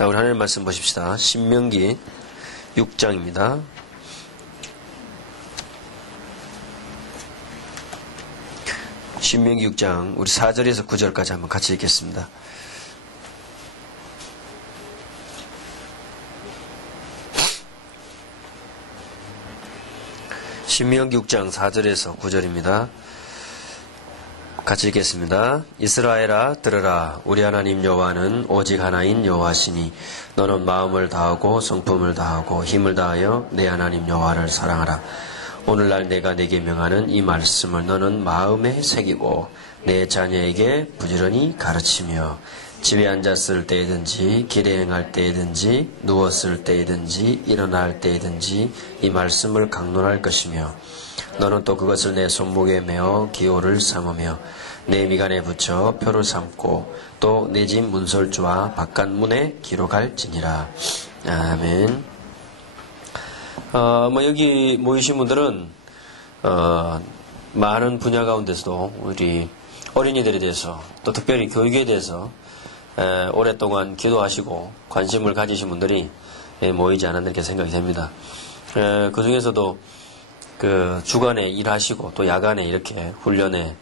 자, 우리 하나님 말씀 보십시다. 신명기 6장입니다. 신명기 6장 우리 4절에서 9절까지 한번 같이 읽겠습니다. 신명기 6장 4절에서 9절입니다. 같이 읽겠습니다. 이스라엘아 들으라. 우리 하나님 여호와는 오직 하나인 여호와시니 너는 마음을 다하고 성품을 다하고 힘을 다하여 내 하나님 여호와를 사랑하라. 오늘날 내가 네게 명하는 이 말씀을 너는 마음에 새기고 내 자녀에게 부지런히 가르치며 집에 앉았을 때이든지 길에 행할 때이든지 누웠을 때이든지 일어날 때이든지 이 말씀을 강론할 것이며 너는 또 그것을 내 손목에 메어 기호를 삼으며 내 미간에 붙여 표를 삼고 또 내 집 문설주와 바깥문에 기록할지니라. 아멘. 여기 모이신 분들은 많은 분야 가운데서도 우리 어린이들에 대해서 또 특별히 교육에 대해서 오랫동안 기도하시고 관심을 가지신 분들이 모이지 않았나 이렇게 생각이 됩니다. 그 중에서도 그 주간에 일하시고 또 야간에 이렇게 훈련에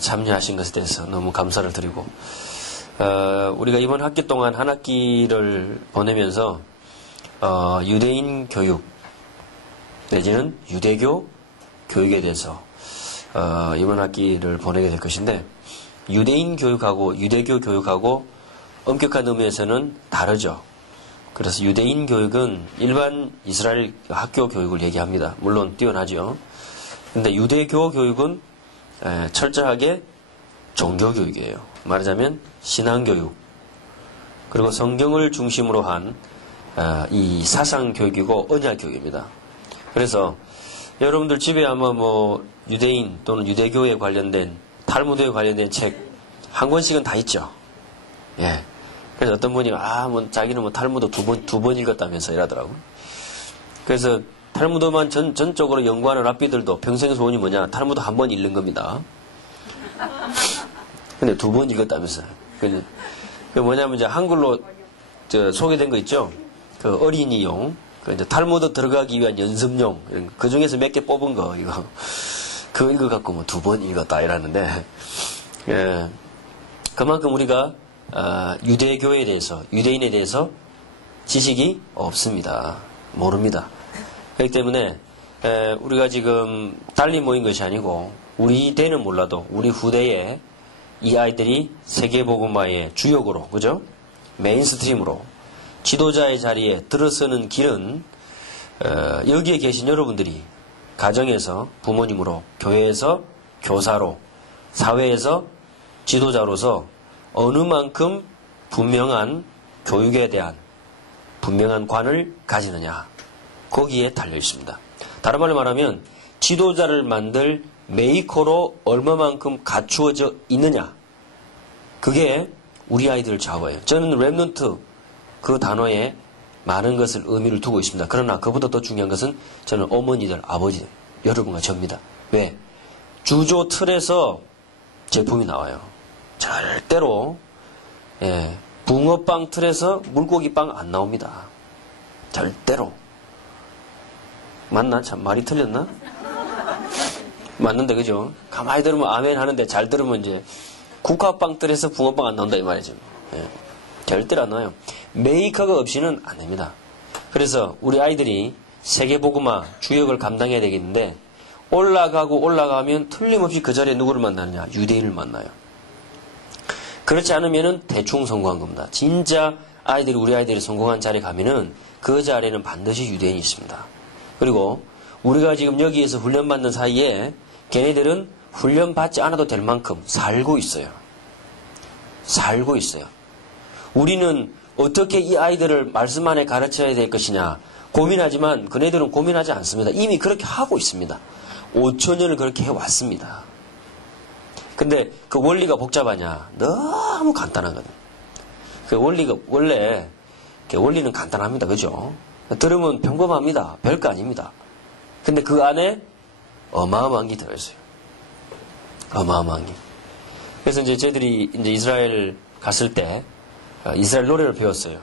참여하신 것에 대해서 너무 감사를 드리고 우리가 이번 학기 동안 한 학기를 보내면서 유대인 교육 내지는 유대교 교육에 대해서 이번 학기를 보내게 될 것인데 유대인 교육하고 유대교 교육하고 엄격한 의미에서는 다르죠. 그래서 유대인 교육은 일반 이스라엘 학교 교육을 얘기합니다. 물론 뛰어나죠. 근데 유대교 교육은 철저하게 종교교육이에요. 말하자면 신앙교육 그리고 성경을 중심으로 한 이 사상교육이고 언약교육입니다. 그래서 여러분들 집에 아마 유대인 또는 유대교에 관련된 탈무드에 관련된 책 한 권씩은 다 있죠. 예. 그래서 어떤 분이 자기는 탈무드 두 번 읽었다면서 이러더라고. 그래서 탈무드만 전적으로 연구하는 랍비들도 평생 소원이 뭐냐? 탈무드 한 번 읽는 겁니다. 근데 두 번 읽었다면서요. 그 뭐냐면 이제 한글로 소개된 거 있죠? 그 어린이용, 이제 탈무드 들어가기 위한 연습용, 그 중에서 몇 개 뽑은 거, 이거. 그거 읽어갖고 두 번 읽었다 이러는데, 예. 그만큼 우리가 유대교에 대해서, 유대인에 대해서 지식이 없습니다. 모릅니다. 그렇기 때문에 우리가 지금 달리 모인 것이 아니고 우리 때는 몰라도 우리 후대에 이 아이들이 세계복음화의 주역으로, 그죠? 메인스트림으로 지도자의 자리에 들어서는 길은 여기에 계신 여러분들이 가정에서 부모님으로, 교회에서 교사로, 사회에서 지도자로서 어느 만큼 분명한 교육에 대한 분명한 관을 가지느냐, 거기에 달려 있습니다. 다른 말로 말하면 지도자를 만들 메이커로 얼마만큼 갖추어져 있느냐, 그게 우리 아이들을 좌우해요. 저는 렘넌트 그 단어에 많은 것을 의미를 두고 있습니다. 그러나 그보다 더 중요한 것은 저는 어머니들, 아버지들, 여러분과 저입니다. 왜? 주조 틀에서 제품이 나와요. 절대로 붕어빵 틀에서 물고기빵 안 나옵니다. 절대로. 맞나? 참 말이 틀렸나? 맞는데, 그죠? 가만히 들으면 아멘 하는데 잘 들으면 이제 국화빵 틀에서 붕어빵 안 나온다 이 말이죠. 절대로 안 나와요. 메이커가 없이는 안 됩니다. 그래서 우리 아이들이 세계복음화 주역을 감당해야 되겠는데 올라가면 틀림없이 그 자리에 누구를 만나느냐? 유대인을 만나요. 그렇지 않으면은 대충 성공한 겁니다. 진짜 우리 아이들이 성공한 자리에 가면은 그 자리에는 반드시 유대인이 있습니다. 그리고 우리가 지금 여기에서 훈련받는 사이에 걔네들은 훈련받지 않아도 될 만큼 살고 있어요. 살고 있어요. 우리는 어떻게 이 아이들을 말씀 안에 가르쳐야 될 것이냐 고민하지만 그네들은 고민하지 않습니다. 이미 그렇게 하고 있습니다. 5,000년을 그렇게 해왔습니다. 근데 그 원리가 복잡하냐? 너무 간단하거든. 그 원리가 원리는 간단합니다. 그죠? 들으면 평범합니다. 별거 아닙니다. 근데 그 안에 어마어마한 게 들어있어요. 어마어마한 게. 그래서 이제 저희들이 이제 이스라엘 갔을 때 이스라엘 노래를 배웠어요.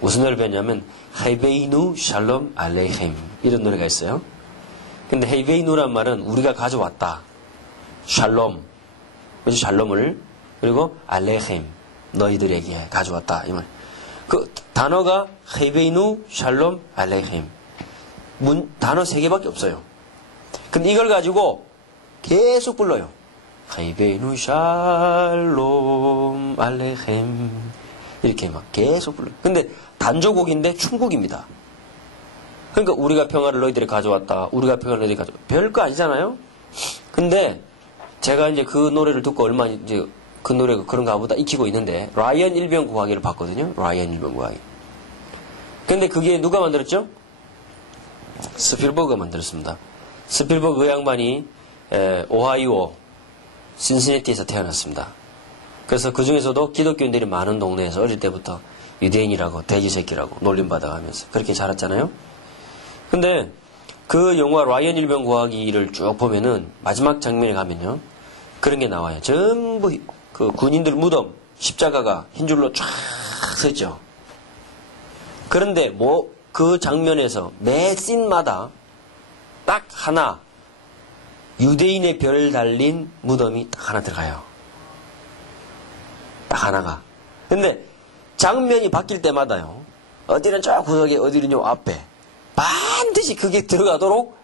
무슨 노래를 배웠냐면 헤베이누 샬롬 알레힘 이런 노래가 있어요. 근데 헤베이누란 말은 우리가 가져왔다. 샬롬, 그래서 샬롬을 그리고 알레힘 너희들에게 가져왔다 이 말. 그 단어가 헤베이누 샬롬 알레힘 단어 3개밖에 없어요. 근데 이걸 가지고 계속 불러요. 헤베이누 샬롬 알레힘 이렇게 막 계속 불러요. 근데 단조곡인데 춤곡입니다. 그러니까 우리가 평화를 너희들이 가져왔다. 우리가 평화를 너희들이 가져왔다. 별거 아니잖아요. 근데 제가 이제 그 노래를 듣고 얼마 이제 그 노래가 그런가 보다 익히고 있는데 라이언 일병 구하기를 봤거든요. 라이언 일병 구하기. 근데 그게 누가 만들었죠? 스필버그가 만들었습니다. 스필버그 그 양반이 오하이오 신시내티에서 태어났습니다. 그래서 그 중에서도 기독교인들이 많은 동네에서 어릴 때부터 유대인이라고 돼지새끼라고 놀림받아가면서 그렇게 자랐잖아요. 근데 그 영화 라이언 일병 구하기를 쭉 보면은 마지막 장면에 가면요 그런 게 나와요. 전부 그 군인들 무덤 십자가가 흰 줄로 쫙 서있죠. 그런데 뭐 그 장면에서 매 씬마다 딱 하나 유대인의 별 달린 무덤이 딱 하나 들어가요. 딱 하나가. 근데 장면이 바뀔 때마다요. 어디는 저 구석에 어디는 요 앞에 반드시 그게 들어가도록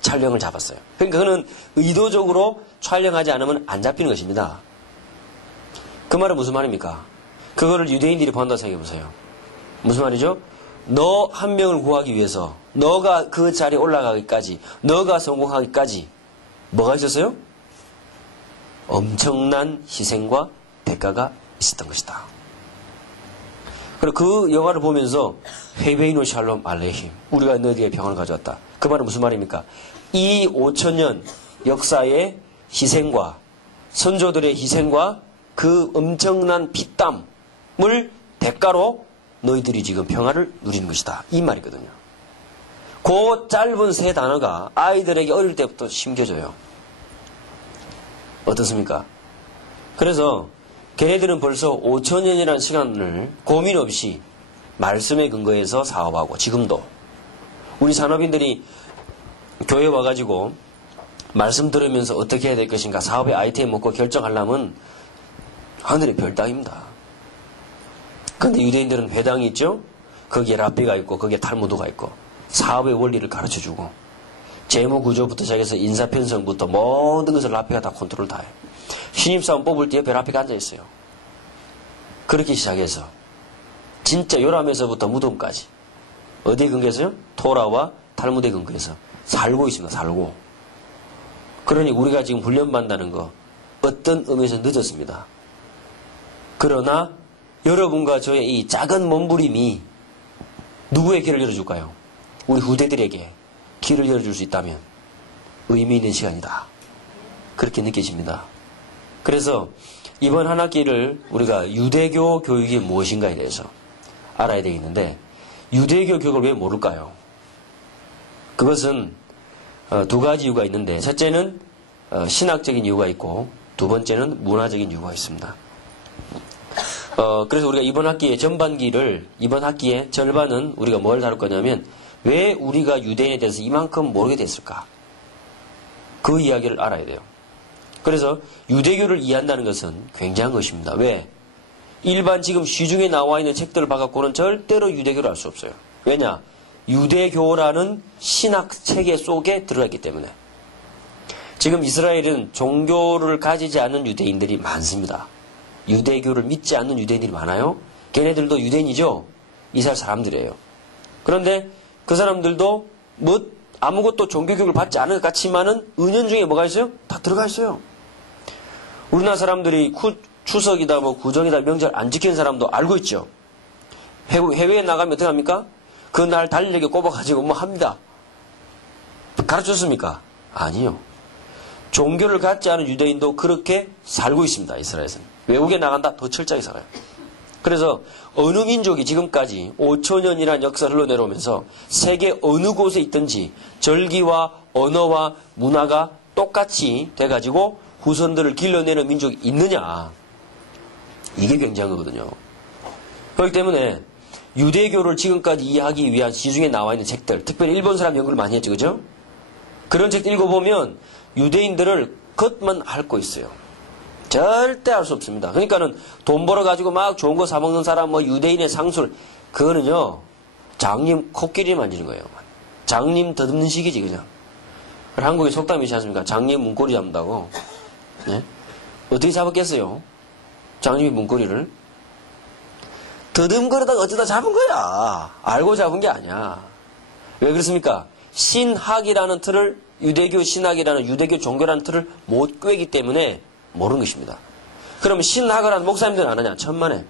촬영을 잡았어요. 그러니까 그는 의도적으로 촬영하지 않으면 안 잡히는 것입니다. 그 말은 무슨 말입니까? 그거를 유대인들이 본다고 생각해보세요. 무슨 말이죠? 너 한 명을 구하기 위해서 너가 그 자리에 올라가기까지 너가 성공하기까지 뭐가 있었어요? 엄청난 희생과 대가가 있었던 것이다. 그리고 그 영화를 보면서 헤베이노 샬롬 알레힘 우리가 너희에게 평안을 가져왔다. 그 말은 무슨 말입니까? 이 5천년 역사의 희생과 선조들의 희생과 그 엄청난 피땀을 대가로 너희들이 지금 평화를 누리는 것이다. 이 말이거든요. 그 짧은 3단어가 아이들에게 어릴 때부터 심겨져요. 어떻습니까? 그래서 걔네들은 벌써 5천년이라는 시간을 고민 없이 말씀에 근거해서 사업하고 지금도 우리 산업인들이 교회 와가지고 말씀 들으면서 어떻게 해야 될 것인가 사업의 아이템 먹고 결정하려면 하늘의 별 따입니다. 그런데 유대인들은 회당이 있죠. 거기에 랍비가 있고 거기에 탈무드가 있고 사업의 원리를 가르쳐주고 재무 구조부터 시작해서 인사 편성부터 모든 것을 랍비가 다 컨트롤 다 해요. 신입사원 뽑을 때 옆에 랍비가 앉아있어요. 그렇게 시작해서 진짜 요람에서부터 무덤까지 어디에 근거해서요? 토라와 탈무드에 근거해서 살고 있습니다. 살고. 그러니 우리가 지금 훈련받는다는 거 어떤 의미에서 늦었습니다. 그러나 여러분과 저의 이 작은 몸부림이 누구의 길을 열어줄까요? 우리 후대들에게 길을 열어줄 수 있다면 의미 있는 시간이다. 그렇게 느껴집니다. 그래서 이번 한 학기를 우리가 유대교 교육이 무엇인가에 대해서 알아야 되겠는데 유대교 교육을 왜 모를까요? 그것은 2가지 이유가 있는데 첫째는 신학적인 이유가 있고 두 번째는 문화적인 이유가 있습니다. 그래서 우리가 이번 학기의 전반기를 이번 학기의 절반은 우리가 뭘 다룰 거냐면 왜 우리가 유대인에 대해서 이만큼 모르게 됐을까? 그 이야기를 알아야 돼요. 그래서 유대교를 이해한다는 것은 굉장한 것입니다. 왜? 일반 지금 시중에 나와 있는 책들을 봐갖고는 절대로 유대교를 알 수 없어요. 왜냐? 유대교라는 신학 체계 속에 들어가 있기 때문에. 지금 이스라엘은 종교를 가지지 않는 유대인들이 많습니다. 유대교를 믿지 않는 유대인들이 많아요. 걔네들도 유대인이죠. 이스라엘 사람들이에요. 그런데 그 사람들도 뭐 아무것도 종교교육을 받지 않은 것 같지만은 은연중에 뭐가 있어요? 다 들어가 있어요. 우리나라 사람들이 추석이다 뭐 구정이다 명절 안 지키는 사람도 알고 있죠. 해외에 나가면 어떻게 합니까? 그날 달력에 꼽아가지고 뭐 합니다. 가르쳤습니까? 아니요. 종교를 갖지 않은 유대인도 그렇게 살고 있습니다. 이스라엘에서는. 외국에 나간다 더 철저하게 살아요. 그래서 어느 민족이 지금까지 5천년이라는 역사를 흘러내려오면서 세계 어느 곳에 있든지 절기와 언어와 문화가 똑같이 돼가지고 후손들을 길러내는 민족이 있느냐. 이게 굉장한 거거든요. 그렇기 때문에 유대교를 지금까지 이해하기 위한 시중에 나와 있는 책들, 특별히 일본 사람 연구를 많이 했죠, 그죠? 그런 책 읽어보면 유대인들을 겉만 앓고 있어요. 절대 알 수 없습니다. 그러니까는 돈 벌어가지고 막 좋은 거 사먹는 사람, 뭐 유대인의 상술, 그거는요, 장님 코끼리 만지는 거예요. 장님 더듬는 식이지, 그냥. 한국에 속담이 있지 않습니까? 장님 문고리 잡는다고. 네? 어떻게 잡았겠어요? 장님이 문고리를. 더듬거리다가 어쩌다 잡은 거야. 알고 잡은 게 아니야. 왜 그렇습니까? 신학이라는 틀을, 유대교 신학이라는 유대교 종교라는 틀을 못 꿰기 때문에 모르는 것입니다. 그러면 신학을 한 목사님들은 아느냐? 천만에.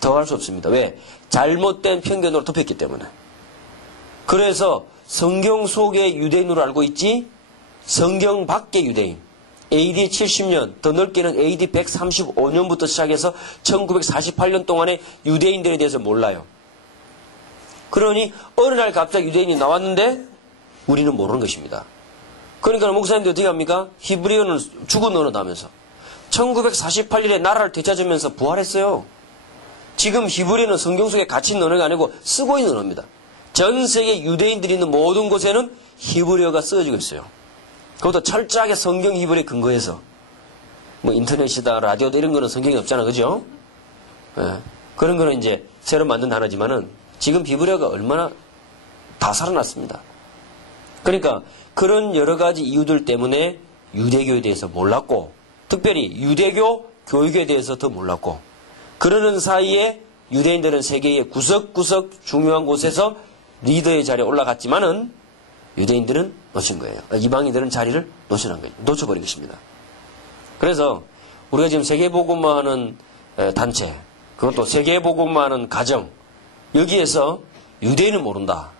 더 할 수 없습니다. 왜? 잘못된 편견으로 덮였기 때문에. 그래서 성경 속의 유대인으로 알고 있지, 성경 밖의 유대인. AD 70년, 더 넓게는 AD 135년부터 시작해서 1948년 동안의 유대인들에 대해서 몰라요. 그러니 어느 날 갑자기 유대인이 나왔는데 우리는 모르는 것입니다. 그러니까 목사님들 어떻게 합니까? 히브리어는 죽은 언어다면서. 1948년에 나라를 되찾으면서 부활했어요. 지금 히브리어는 성경 속에 갇힌 언어가 아니고 쓰고 있는 언어입니다. 전 세계 유대인들이 있는 모든 곳에는 히브리어가 쓰여지고 있어요. 그것도 철저하게 성경 히브리어에 근거해서. 뭐 인터넷이다, 라디오다 이런 거는 성경이 없잖아, 그죠? 예. 그런 거는 이제 새로 만든 단어지만은 지금 히브리어가 얼마나 다 살아났습니다. 그러니까 그런 여러 가지 이유들 때문에 유대교에 대해서 몰랐고, 특별히 유대교 교육에 대해서 더 몰랐고, 그러는 사이에 유대인들은 세계의 구석구석 중요한 곳에서 리더의 자리에 올라갔지만은 유대인들은 놓친 거예요. 이방인들은 자리를 놓쳐버린 것입니다. 그래서 우리가 지금 세계복음화하는 단체, 그것도 세계복음화하는 가정, 여기에서 유대인을 모른다.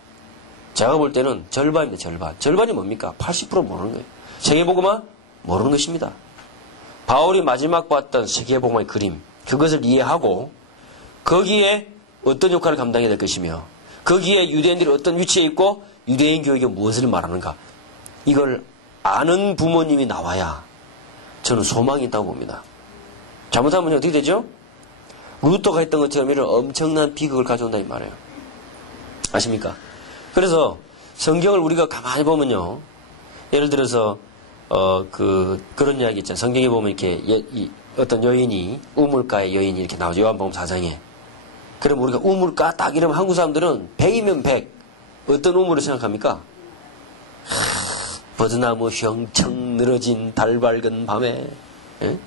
제가 볼 때는 절반입니다. 절반. 절반이 뭡니까? 80% 모르는 거예요. 세계복음화 모르는 것입니다. 바울이 마지막 봤던 세계복음화의 그림, 그것을 이해하고 거기에 어떤 역할을 감당해야 될 것이며 거기에 유대인들이 어떤 위치에 있고 유대인 교육이 무엇을 말하는가, 이걸 아는 부모님이 나와야 저는 소망이 있다고 봅니다. 잘못하면 어떻게 되죠? 루터가 했던 것처럼 이런 엄청난 비극을 가져온다 이 말이에요. 아십니까? 그래서 성경을 우리가 가만히 보면요, 예를 들어서 그런 이야기 있잖아요. 성경에 보면 이렇게 어떤 여인이, 우물가의 여인이 이렇게 나오죠. 요한복음 4장에. 그럼 우리가 우물가 딱 이러면 한국 사람들은 100이면 100. 어떤 우물을 생각합니까? 버드나무 휘영청 늘어진 달 밝은 밤에, 예?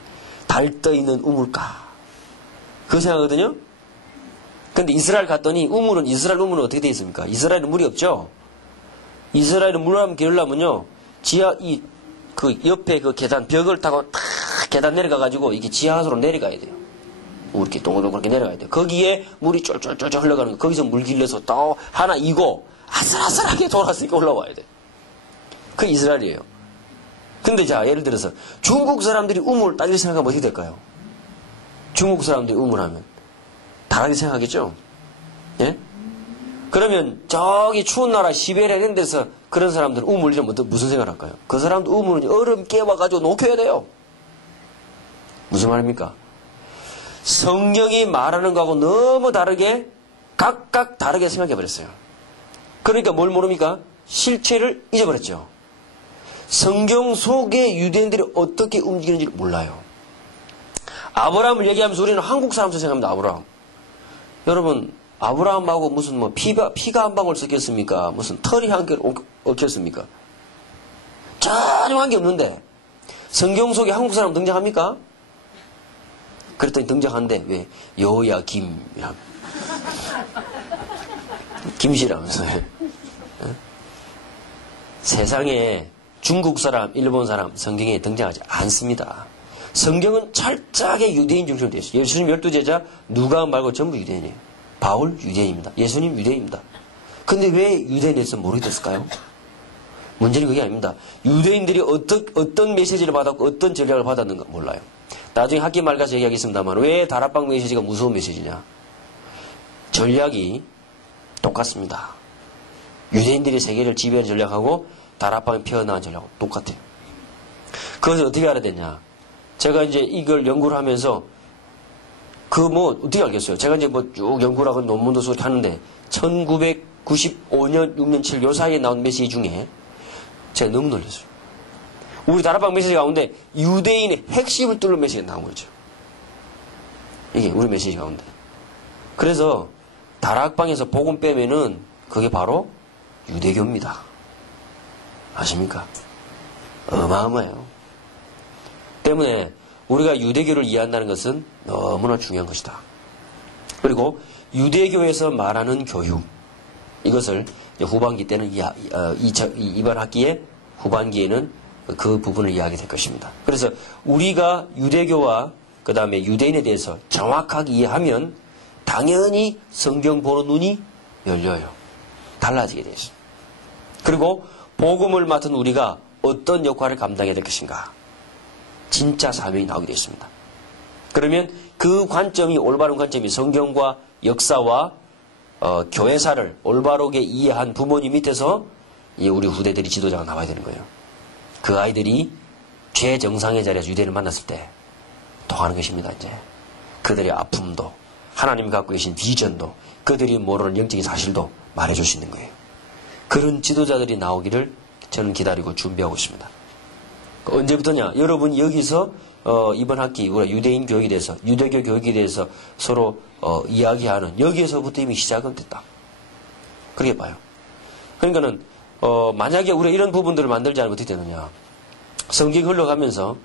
달 떠있는 우물가. 그거 생각하거든요? 근데 이스라엘 갔더니 이스라엘 우물은 어떻게 되어 있습니까? 이스라엘은 물이 없죠? 이스라엘은 물을 한번 기르려면요, 그 옆에 그 계단, 벽을 타고 탁 계단 내려가가지고 이게 지하수로 내려가야 돼요. 이렇게 동글동글 내려가야 돼요. 거기에 물이 쫄쫄쫄쫄 흘러가는 거, 거기서 물 길러서 또 하나 이고 아슬아슬하게 돌았으니까 올라와야 돼. 그게 이스라엘이에요. 근데 자, 예를 들어서 중국 사람들이 우물 따지게 생각하면 어떻게 될까요? 중국 사람들이 우물하면 다르게 생각하겠죠? 예? 그러면 저기 추운 나라 시베리아 이런 데서 그런 사람들은 우물 이러면 무슨 생각을 할까요? 그 사람도 우물은 얼음 깨워가지고 녹여야 돼요. 무슨 말입니까? 성경이 말하는 거하고 너무 다르게 각각 다르게 생각해버렸어요. 그러니까 뭘 모릅니까? 실체를 잊어버렸죠. 성경 속에 유대인들이 어떻게 움직이는지 몰라요. 아브라함을 얘기하면서 우리는 한국 사람처럼 생각합니다. 아브라함. 여러분, 아브라함하고 무슨 뭐 피가 한 방울 섞였습니까? 무슨 털이 한 개 엉켰습니까? 전혀 관계 없는데 성경 속에 한국 사람 등장합니까? 그랬더니 등장하는데 왜 여야김이라며 김씨라면서 세상에 중국 사람, 일본 사람 성경에 등장하지 않습니다. 성경은 철저하게 유대인 중심으로 되어 있어요. 예수님 12제자 누가 말고 전부 유대인이에요. 바울 유대인입니다. 예수님 유대인입니다. 근데 왜 유대인에 대해서 모르게 됐을까요? 문제는 그게 아닙니다. 유대인들이 어떤 메시지를 받았고 어떤 전략을 받았는가 몰라요. 나중에 학기 말 가서 얘기하겠습니다만 왜 다락방 메시지가 무서운 메시지냐. 전략이 똑같습니다. 유대인들이 세계를 지배하는 전략하고 다락방에 피어나는 전략하고 똑같아요. 그것을 어떻게 알아야 되냐. 제가 이제 이걸 연구를 하면서 어떻게 알겠어요? 제가 이제 쭉 연구를 하고 논문도 쓰고 하는데, 1995년, 6년, 7, 요 사이에 나온 메시지 중에, 제가 너무 놀랐어요. 우리 다락방 메시지 가운데 유대인의 핵심을 뚫는 메시지가 나온 거죠. 이게 우리 메시지 가운데. 그래서 다락방에서 복음 빼면은 그게 바로 유대교입니다. 아십니까? 어마어마해요. 때문에 우리가 유대교를 이해한다는 것은 너무나 중요한 것이다. 그리고 유대교에서 말하는 교육, 이것을 후반기 때는 이번 학기에 후반기에는 그 부분을 이야기해 될 것입니다. 그래서 우리가 유대교와 그 다음에 유대인에 대해서 정확하게 이해하면 당연히 성경 보는 눈이 열려요. 달라지게 되어 있습니다. 그리고 복음을 맡은 우리가 어떤 역할을 감당해야 될 것인가. 진짜 사명이 나오게 되어 있습니다. 그러면 그 관점이 올바른 관점이 성경과 역사와 교회사를 올바르게 이해한 부모님 밑에서 우리 후대들이 지도자가 나와야 되는 거예요. 그 아이들이 최정상의 자리에서 유대인을 만났을 때 통하는 것입니다. 이제 그들의 아픔도 하나님이 갖고 계신 비전도 그들이 모르는 영적인 사실도 말해줄 수 있는 거예요. 그런 지도자들이 나오기를 저는 기다리고 준비하고 있습니다. 언제부터냐? 여러분이 여기서 이번 학기 우리가 유대인 교육에 대해서 유대교 교육에 대해서 서로 이야기하는 여기에서부터 이미 시작은 됐다. 그렇게 봐요. 그러니까는 만약에 우리가 이런 부분들을 만들지 않으면 어떻게 되느냐? 성경이 흘러가면서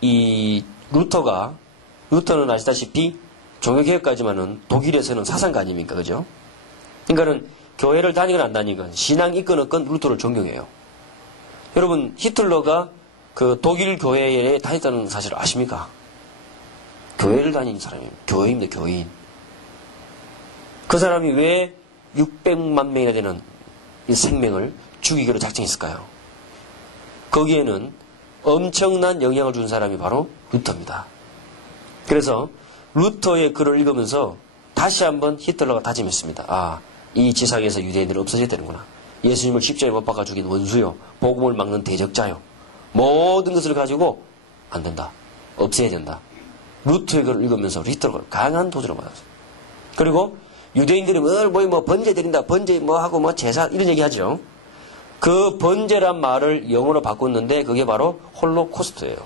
이 루터는 아시다시피 종교개혁가지만은 독일에서는 사상가 아닙니까? 그죠? 그러니까는 교회를 다니건 안 다니건 신앙 있건 없건 루터를 존경해요. 여러분 히틀러가 그 독일 교회에 다녔다는 사실을 아십니까? 교회를 다니는 사람이에요. 교회입니다. 교인. 그 사람이 왜 600만 명이나 되는 이 생명을 죽이기로 작정했을까요? 거기에는 엄청난 영향을 준 사람이 바로 루터입니다. 그래서 루터의 글을 읽으면서 다시 한번 히틀러가 다짐했습니다. 이 지상에서 유대인들은 없어져야 되는구나. 예수님을 십자가에 못 박아 죽인 원수요. 복음을 막는 대적자요. 모든 것을 가지고 안 된다. 없애야 된다. 루터의 글을 읽으면서 히틀러가 강한 도전을 받았어요. 그리고 유대인들이 번제 드린다. 번제 하고 제사 이런 얘기 하죠. 그 번제란 말을 영어로 바꿨는데 그게 바로 홀로코스트예요.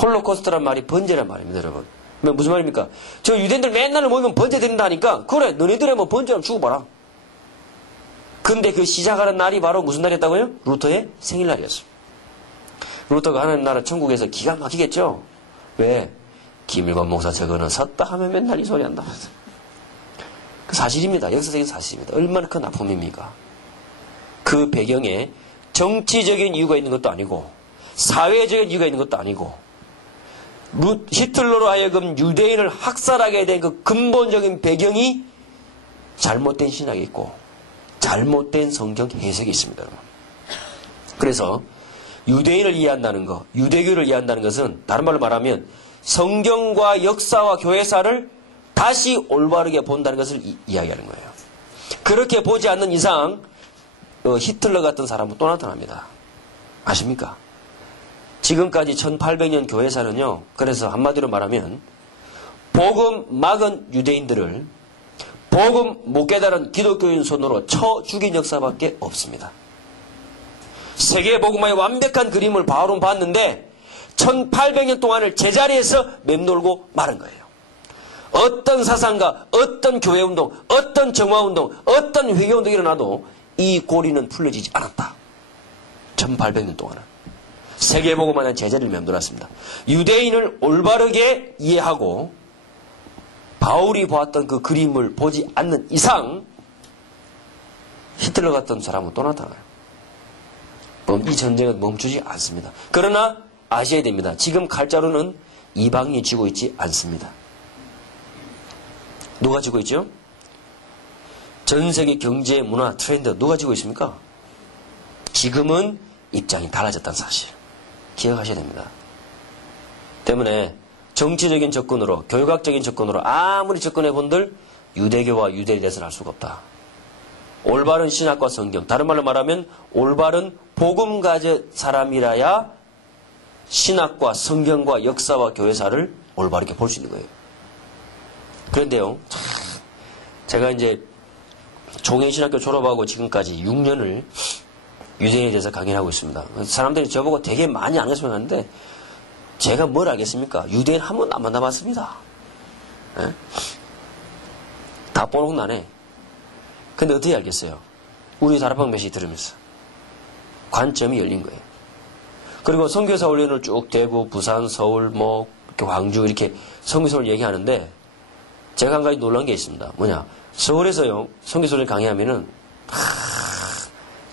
홀로코스트란 말이 번제란 말입니다, 여러분. 무슨 말입니까? 저 유대인들 맨날 모이면 번제 드린다 하니까 그래 너네들의 번제라면 죽어봐라. 근데 그 시작하는 날이 바로 무슨 날이었다고요? 루터의 생일날이었어요. 루터가 하나님 나라 천국에서 기가 막히겠죠? 왜? 김일관 목사 저거는 섰다 하면 맨날 이 소리 한다. 그 사실입니다. 역사적인 사실입니다. 얼마나 큰 아픔입니까? 그 배경에 정치적인 이유가 있는 것도 아니고 사회적인 이유가 있는 것도 아니고 히틀러로 하여금 유대인을 학살하게 된 그 근본적인 배경이 잘못된 신학이 있고 잘못된 성경 해석이 있습니다. 그래서 유대인을 이해한다는 것, 유대교를 이해한다는 것은 다른 말로 말하면 성경과 역사와 교회사를 다시 올바르게 본다는 것을 이야기하는 거예요. 그렇게 보지 않는 이상 히틀러 같은 사람은 또 나타납니다. 아십니까? 지금까지 1800년 교회사는요. 그래서 한마디로 말하면 복음 막은 유대인들을 복음 못 깨달은 기독교인 손으로 쳐 죽인 역사밖에 없습니다. 세계 복음화의 완벽한 그림을 바울은 봤는데 1800년 동안을 제자리에서 맴돌고 마른 거예요. 어떤 사상가, 어떤 교회운동, 어떤 정화운동, 어떤 회개운동이 일어나도 이 고리는 풀려지지 않았다. 1800년 동안은. 세계복음화는 제자리를 맴돌았습니다. 유대인을 올바르게 이해하고 바울이 보았던 그 그림을 보지 않는 이상 히틀러 같은 사람은 또 나타나요. 이 전쟁은 멈추지 않습니다. 그러나 아셔야 됩니다. 지금 칼자루는 이방인이 쥐고 있지 않습니다. 누가 쥐고 있죠? 전 세계 경제, 문화, 트렌드 누가 쥐고 있습니까? 지금은 입장이 달라졌다는 사실. 기억하셔야 됩니다. 때문에 정치적인 접근으로, 교육학적인 접근으로 아무리 접근해본들 유대교와 유대에 대해서는 알 수가 없다. 올바른 신학과 성경, 다른 말로 말하면 올바른 복음 가진 사람이라야 신학과 성경과 역사와 교회사를 올바르게 볼 수 있는 거예요. 그런데요, 제가 이제 종행신학교 졸업하고 지금까지 6년을 유대인에 대해서 강의를 하고 있습니다. 사람들이 저보고 되게 많이 알겠으면 하는데 제가 뭘 알겠습니까? 유대인 한 번도 안 만나봤습니다. 예? 다 뽀록 나네. 근데 어떻게 알겠어요? 우리 다락방 메시지 들으면서 관점이 열린 거예요. 그리고 선교사 훈련을 쭉 대구, 부산, 서울, 뭐 이렇게 광주 이렇게 선교사를 얘기하는데 제가 한 가지 놀란 게 있습니다. 뭐냐? 서울에서요 선교사 훈련 강의하면은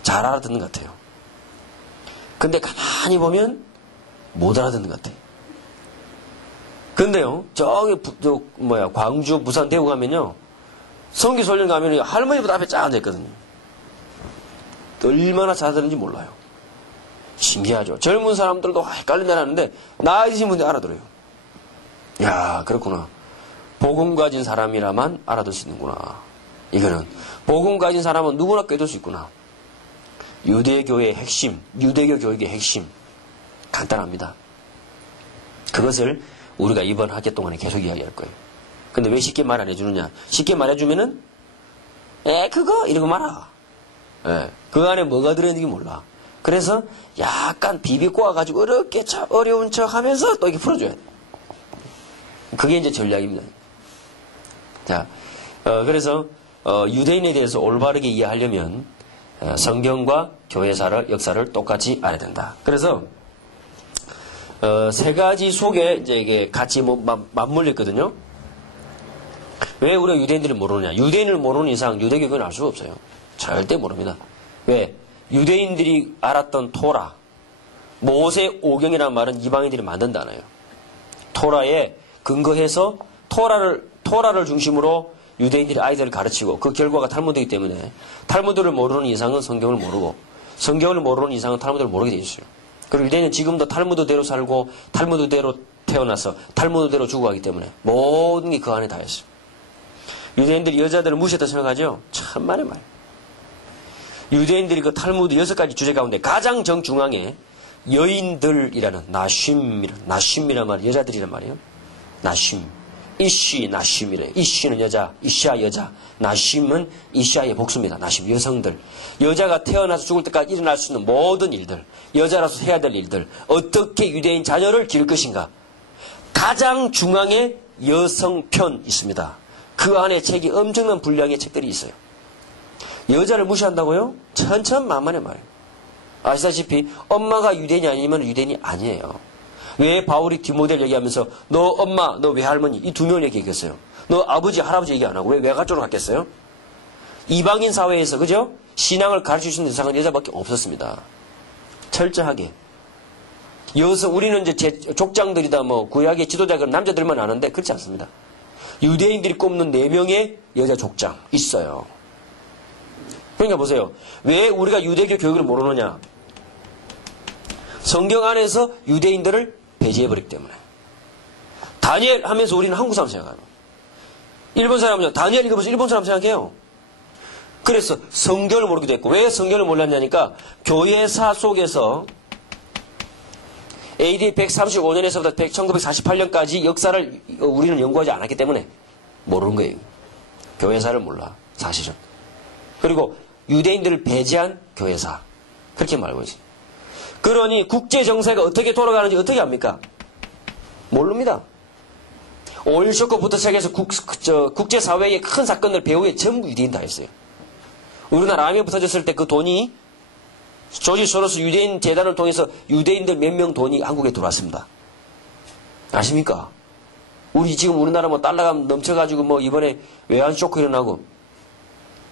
잘 알아듣는 것 같아요. 근데 가만히 보면 못 알아듣는 것 같아요. 근데요 저기 광주, 부산, 대구 가면요 선교사 훈련 가면은 할머니보다 앞에 쫙 앉아 있거든요. 얼마나 잘 들는지 몰라요. 신기하죠. 젊은 사람들도 헷갈린다 하는데 나이 드신 분들 알아들어요. 야 그렇구나. 복음 가진 사람이라만 알아들 수 있는구나. 이거는 복음 가진 사람은 누구나 꿰들 수 있구나. 유대교의 핵심, 유대교 교육의 핵심 간단합니다. 그것을 우리가 이번 학기 동안에 계속 이야기할 거예요. 근데 왜 쉽게 말 안 해주느냐? 쉽게 말해주면은 그거 이러고 말아. 그 안에 뭐가 들어있는지 몰라. 그래서 약간 비비고 와가지고 이렇게 어려운 척 하면서 또 이렇게 풀어줘야 돼. 그게 이제 전략입니다. 자, 그래서 유대인에 대해서 올바르게 이해하려면 성경과 교회사를 역사를 똑같이 알아야 된다. 그래서 세 가지 속에 이제 이게 같이 맞물려 있거든요. 왜 우리가 유대인들을 모르느냐? 유대인을 모르는 이상 유대교는 알 수가 없어요. 절대 모릅니다. 왜? 유대인들이 알았던 토라, 모세 오경이라는 말은 이방인들이 만든 단어예요. 토라에 근거해서 토라를 중심으로 유대인들이 아이들을 가르치고 그 결과가 탈무드이기 때문에 탈무드를 모르는 이상은 성경을 모르고 성경을 모르는 이상은 탈무드를 모르게 돼 있어요. 그리고 유대인은 지금도 탈무드대로 살고 탈무드대로 태어나서 탈무드대로 죽어가기 때문에 모든 게 그 안에 다 있어요. 유대인들이 여자들을 무시했다 생각하죠? 참말의 말. 유대인들이 그 탈무드 6가지 주제 가운데 가장 정중앙에 여인들이라는 나쉼이란 말이 여자들이란 말이에요. 나쉼. 이쉬, 나쉼이래. 이쉬는 여자, 이샤 여자. 나쉼은 이샤의 복수입니다. 나쉼, 여성들. 여자가 태어나서 죽을 때까지 일어날 수 있는 모든 일들, 여자라서 해야 될 일들, 어떻게 유대인 자녀를 기를 것인가. 가장 중앙에 여성편 있습니다. 그 안에 책이 엄청난 분량의 책들이 있어요. 여자를 무시한다고요? 천천만만의 말이에요. 아시다시피 엄마가 유대인이 아니면 유대인이 아니에요. 왜 바울이 디모데를 얘기하면서 너 엄마, 너 외할머니 이 두 명을 얘기했어요. 너 아버지, 할아버지 얘기 안 하고 왜 외가쪽으로 갔겠어요? 이방인 사회에서 그죠? 신앙을 가르칠 수 있는 대상은 여자밖에 없었습니다. 철저하게. 우리는 이제 족장들이다 뭐 구약의 지도자 그런 남자들만 아는데 그렇지 않습니다. 유대인들이 꼽는 4명의 여자 족장 있어요. 그러니까 보세요. 왜 우리가 유대교 교육을 모르느냐? 성경 안에서 유대인들을 배제해버리기 때문에. 다니엘 하면서 우리는 한국 사람 생각해요. 일본 사람은요. 다니엘 읽어보면서 일본 사람 생각해요. 그래서 성경을 모르기도 했고 왜 성경을 몰랐냐니까 교회사 속에서 AD 135년에서부터 1948년까지 역사를 우리는 연구하지 않았기 때문에 모르는 거예요. 교회사를 몰라 사실은. 그리고 유대인들을 배제한 교회사 그렇게 말고 있어요. 그러니 국제정세가 어떻게 돌아가는지 어떻게 압니까? 모릅니다. 오일 쇼크부터 시작해서 국제사회의 큰 사건들 배후에 전부 유대인 다 했어요. 우리나라 암이 붙어졌을 때 그 돈이 조지 소로스 유대인 재단을 통해서 유대인들 몇 명 돈이 한국에 들어왔습니다. 아십니까? 지금 우리나라 뭐 달러가 넘쳐가지고 뭐 이번에 외환 쇼크 일어나고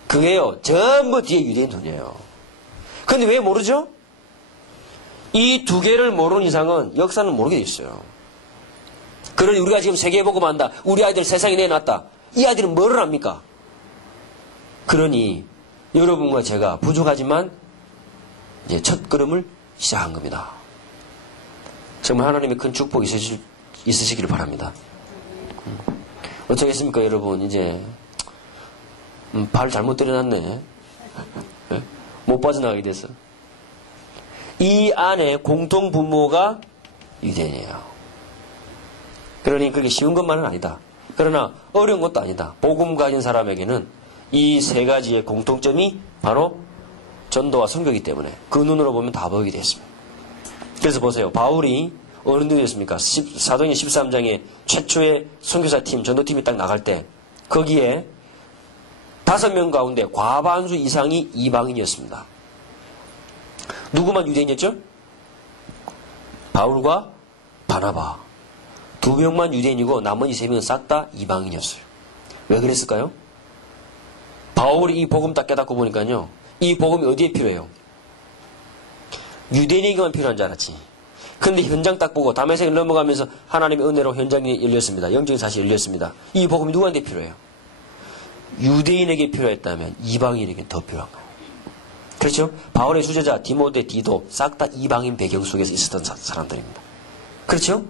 그게요 전부 뒤에 유대인 돈이에요. 근데 왜 모르죠? 이 두 개를 모르는 이상은 역사는 모르게 돼 있어요. 그러니 우리가 지금 세계보고만 한다. 우리 아이들 세상에 내놨다. 이 아이들은 뭐를 합니까? 그러니 여러분과 제가 부족하지만 이제 첫 걸음을 시작한 겁니다. 정말 하나님의 큰 축복이 있으시기를 바랍니다. 어쩌겠습니까 여러분. 이제 발 잘못 들여놨네. 못 빠져나가게 돼서. 이 안에 공통 분모가 유대인이에요. 그러니 그게 쉬운 것만은 아니다. 그러나 어려운 것도 아니다. 복음 가진 사람에게는 이 세 가지의 공통점이 바로 전도와 선교이기 때문에 그 눈으로 보면 다 보이게 됐습니다. 그래서 보세요. 바울이 어느 누구였습니까? 사도행전 13장에 최초의 선교사 팀, 전도팀이 딱 나갈 때 거기에 5명 가운데 과반수 이상이 이방인이었습니다. 누구만 유대인이었죠? 바울과 바나바. 2명만 유대인이고 나머지 3명은 싹 다 이방인이었어요. 왜 그랬을까요? 바울이 이 복음 딱 깨닫고 보니까요. 이 복음이 어디에 필요해요? 유대인에게만 필요한 줄 알았지. 근데 현장 딱 보고 다메섹을 넘어가면서 하나님의 은혜로 현장이 열렸습니다. 영적인 사실이 열렸습니다. 이 복음이 누구한테 필요해요? 유대인에게 필요했다면 이방인에게 더 필요한 거예요. 그렇죠? 바울의 수제자 디모데, 디도 싹 다 이방인 배경 속에서 있었던 사람들입니다. 그렇죠?